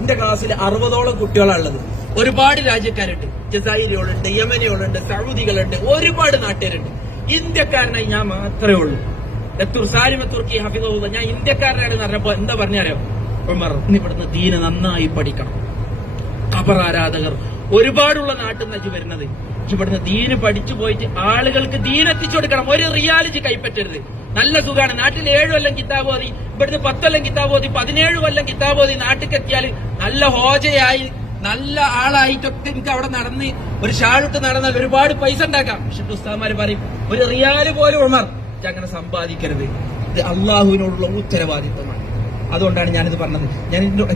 എന്റെ ക്ലാസ്സിൽ 60ഓളം കുട്ടികളാണുള്ളത്. ഒരുപാട് രാജ്യക്കാരുണ്ട്, ജസായിരികളുണ്ട്, യമനികളുണ്ട്, സൗദികളുണ്ട്, ഒരുപാട് നാട്ടുകാരുണ്ട്. ഇന്ത്യക്കാരനായി ഞാൻ മാത്രമേ ഉള്ളൂ. സാലിം തുർക്കി ഹഫിദുള്ള ഞാൻ ഇന്ത്യക്കാരനാണെന്ന് പറഞ്ഞപ്പോ എന്താ പറഞ്ഞാലോ, ഉമർ ഇവിടുന്ന് ദീന നന്നായി പഠിക്കണം. ഖബർ ആരാധകർ ഒരുപാടുള്ള നാട്ടിൽ നിന്ന് വരുന്നത്. ഇവിടുന്ന് ദീന് പഠിച്ചു പോയിട്ട് ആളുകൾക്ക് ദീനെത്തിച്ചു കൊടുക്കണം. ഒരു റിയാലിറ്റി കൈപ്പറ്റരുത്. നല്ല സുഖമാണ്. നാട്ടിൽ 7 കൊല്ലം കിതാബ് ഓതി, ഇവിടുന്ന് 10 കൊല്ലം കിതാബ് ഓതി, 17 കൊല്ലം കിതാബ് ഓതി നാട്ടിൽ എത്തിയാൽ നല്ല ഹോജയായി നല്ല ആളായിട്ടൊക്കെ എനിക്ക് അവിടെ നടന്ന് ഒരു ഷാളിട്ട് നടന്നാൽ ഒരുപാട് പൈസ ഉണ്ടാക്കാം. പക്ഷെ ഉസ്താദ്മാര് പറയും ഒരു റിയാല് പോലും ഉമർ അങ്ങനെ സമ്പാദിക്കരുത്. ഇത് അള്ളാഹുവിനോടുള്ള ഉത്തരവാദിത്വമാണ്. അതുകൊണ്ടാണ് ഞാനിത് പറഞ്ഞത്.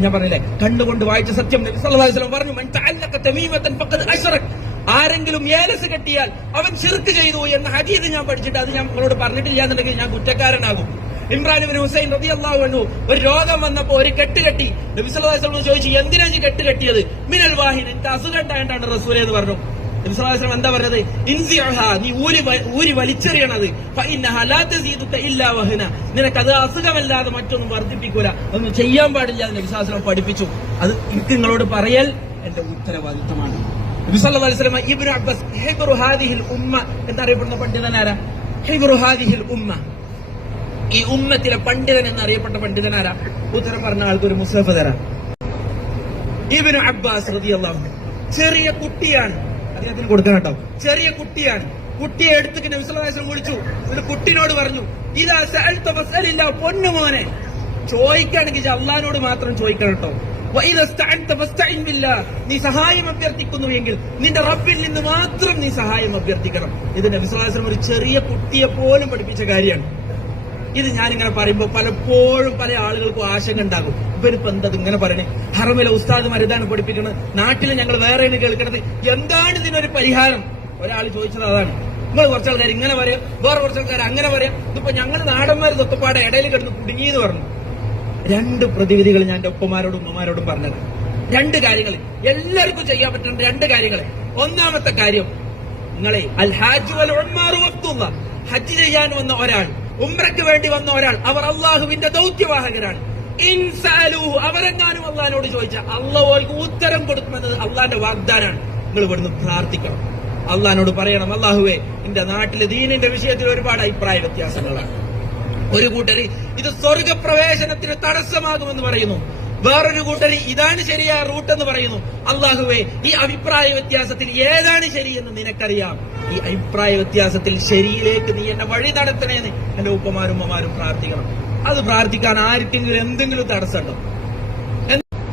ഞാൻ പറഞ്ഞില്ലേ, കണ്ടുകൊണ്ട് വായിച്ച സത്യം നബി സല്ലല്ലാഹു അലൈഹി വസല്ലം പറഞ്ഞു, മൻ തഅല്ലഖ തമീമതൻ ഫഖദ് അശ്റക, ആരെങ്കിലും ഏലസ് കെട്ടിയാൽ അവൻ ശിർക്ക് ചെയ്തു എന്ന ഹദീസ് ഞാൻ പഠിച്ചിട്ട് അത് ഞാൻ നിങ്ങളോട് പറഞ്ഞിട്ടില്ല എന്നുണ്ടെങ്കിൽ ഞാൻ കുറ്റക്കാരനാകും. ഇമ്രാൻ ഇബ്നു ഹുസൈൻ റളിയല്ലാഹു അൻഹു ഒരു രോഗം വന്നപ്പോ ഒരു കെട്ട് കെട്ടി. നബി സല്ലല്ലാഹു അലൈഹി വസല്ലം ചോദിച്ചു, എന്തിനാ ഈ കെട്ട് കെട്ടിയത്? മിനൽ വാഹിൻ, എനിക്ക് അസുഖം ഉണ്ടായിട്ടാണ് റസൂലേ എന്ന് പറഞ്ഞു. നബി സല്ലല്ലാഹു അലൈഹി വസല്ലം എന്താ പറഞ്ഞത്? ഇൻസിഅഹാ, നീ ഊരി വലിച്ചെറിയണത്. ഫഇന്നഹാ ലാ തസീദുക ഇല്ലാ വഹന, നിനക്കത് അസുഖമല്ലാതെ മറ്റൊന്നും വർദ്ധിപ്പിക്കൂല, ഒന്നും ചെയ്യാൻ പാടില്ല എന്ന് നബി സല്ലല്ലാഹു അലൈഹി വസല്ലം പഠിപ്പിച്ചു. അത് എനിക്ക് നിങ്ങളോട് പറയൽ എന്റെ ഉത്തരവാദിത്തമാണ്. നബി സല്ലല്ലാഹു അലൈഹി വസല്ലം ഇബ്നു അബ്ബാസ് ഹിബ്റു ഹാദിഹിൽ ഉമ്മ എന്നറിയപ്പെടുന്ന പണ്ഡിതനാരാ? ഹിബ്റു ഹാദിഹിൽ ഉമ്മ, ഈ ഉമ്മത്തിലെ പണ്ഡിതൻ എന്നറിയപ്പെട്ട പണ്ഡിതനാരാ? ഉത്തരം പറഞ്ഞ ആൾക്ക് ഒരു മുസ്ഹഫ് തരാം. ഇബ്നു അബ്ബാസ് റളിയല്ലാഹു അൻഹു ചെറിയ കുട്ടിയാണ്, അദ്ദേഹത്തിന് കൊടുക്കണം കേട്ടോ. ചെറിയ കുട്ടിയാണ്. കുട്ടിയെ എടുത്തിട്ട് നബി സല്ലല്ലാഹു അലൈഹി വസല്ലം വിളിച്ചു. ഒരു കുട്ടിനോട് പറഞ്ഞു, ഇദാ സഅൽത ഫസ്അലില്ലാഹ്, പൊന്നു മോനെ ചോദിക്കുകയാണെങ്കിൽ അള്ളാഹിനോട് മാത്രം ചോദിക്കണം കേട്ടോ. വഇദാ ഇസ്തഅൻത ഫസ്തഇൻ ബില്ലാഹ്, നീ സഹായം അഭ്യർത്ഥിക്കുന്നുവെങ്കിൽ നിന്റെ റബ്ബിൽ നിന്ന് മാത്രം നീ സഹായം അഭ്യർത്ഥിക്കണം. ഇത് നബി സല്ലല്ലാഹു അലൈഹി വസല്ലം ഒരു ചെറിയ കുട്ടിയെ പോലും പഠിപ്പിച്ച കാര്യമാണ്. ഇത് ഞാനിങ്ങനെ പറയുമ്പോൾ പലപ്പോഴും പല ആളുകൾക്കും ആശങ്ക ഉണ്ടാകും, ഇവരിപ്പോ എന്താ ഇങ്ങനെ പറയണേ, ഹറമിലെ ഉസ്താദുമാർ ഇതാണ് പഠിപ്പിക്കുന്നത്, നാട്ടിൽ ഞങ്ങൾ വേറെയാണ് കേൾക്കുന്നത്, എന്താണ് ഇതിനൊരു പരിഹാരം? ഒരാൾ ചോദിച്ചത് അതാണ്. നിങ്ങൾ കുറച്ച് ആൾക്കാർ ഇങ്ങനെ പറയാം, വേറെ കുറച്ച് ആൾക്കാർ അങ്ങനെ പറയാം. ഇതിപ്പോ ഞങ്ങൾ നാടന്മാർ തൊക്കപ്പാടെ ഇടയിൽ കിടന്ന് കുടുങ്ങിയെന്ന് പറഞ്ഞു. 2 പ്രതിവിധികൾ ഞാൻ എന്റെ ഒപ്പമാരോടും ഉമ്മമാരോടും പറഞ്ഞത്. 2 കാര്യങ്ങൾ എല്ലാവർക്കും ചെയ്യാൻ പറ്റുന്ന 2 കാര്യങ്ങൾ. ഒന്നാമത്തെ കാര്യം, നിങ്ങളെ അൽ ഹാജ് വൽ ഉംറു വഖ്തുല്ലാ, ഹജ്ജ് ചെയ്യാൻ വന്ന ഒരാൾ, ഉംറയ്ക്ക് വേണ്ടി വന്ന ഒരാൾ, അവർ അള്ളാഹുവിന്റെ ദൗത്യവാഹകരാണ്. ഇൻസാലൂഹു, അവരെങ്ങാനും അള്ളാഹിനോട് ചോദിച്ചാൽ അള്ളാഹു ഉത്തരം കൊടുക്കുമെന്നത് അള്ളാഹിന്റെ വാഗ്ദാനാണ്. നിങ്ങൾ ഇവിടുന്ന് പ്രാർത്ഥിക്കണം, അള്ളാഹിനോട് പറയണം, അള്ളാഹുവേ എന്റെ നാട്ടിലെ ദീനിന്റെ വിഷയത്തിൽ ഒരുപാട് അഭിപ്രായ വ്യത്യാസങ്ങളാണ്. ഒരു കൂട്ടര് ഇത് സ്വർഗപ്രവേശനത്തിന് തടസ്സമാകുമെന്ന് പറയുന്നു, വേറൊരു കൂട്ടര് ഇതാണ് ശരിയായ റൂട്ട് എന്ന് പറയുന്നു. അള്ളാഹുവേ ഈ അഭിപ്രായ വ്യത്യാസത്തിൽ ഏതാണ് ശരിയെന്ന് നിനക്കറിയാം, ഈ അഭിപ്രായ വ്യത്യാസത്തിൽ ശരിയിലേക്ക് നീ എന്നെ വഴി നടത്തണേന്ന് എന്റെ ഉപ്പമാരും ഉമ്മമാരും പ്രാർത്ഥിക്കണം. അത് പ്രാർത്ഥിക്കാൻ ആർക്കെങ്കിലും എന്തെങ്കിലും തടസ്സമുണ്ടോ?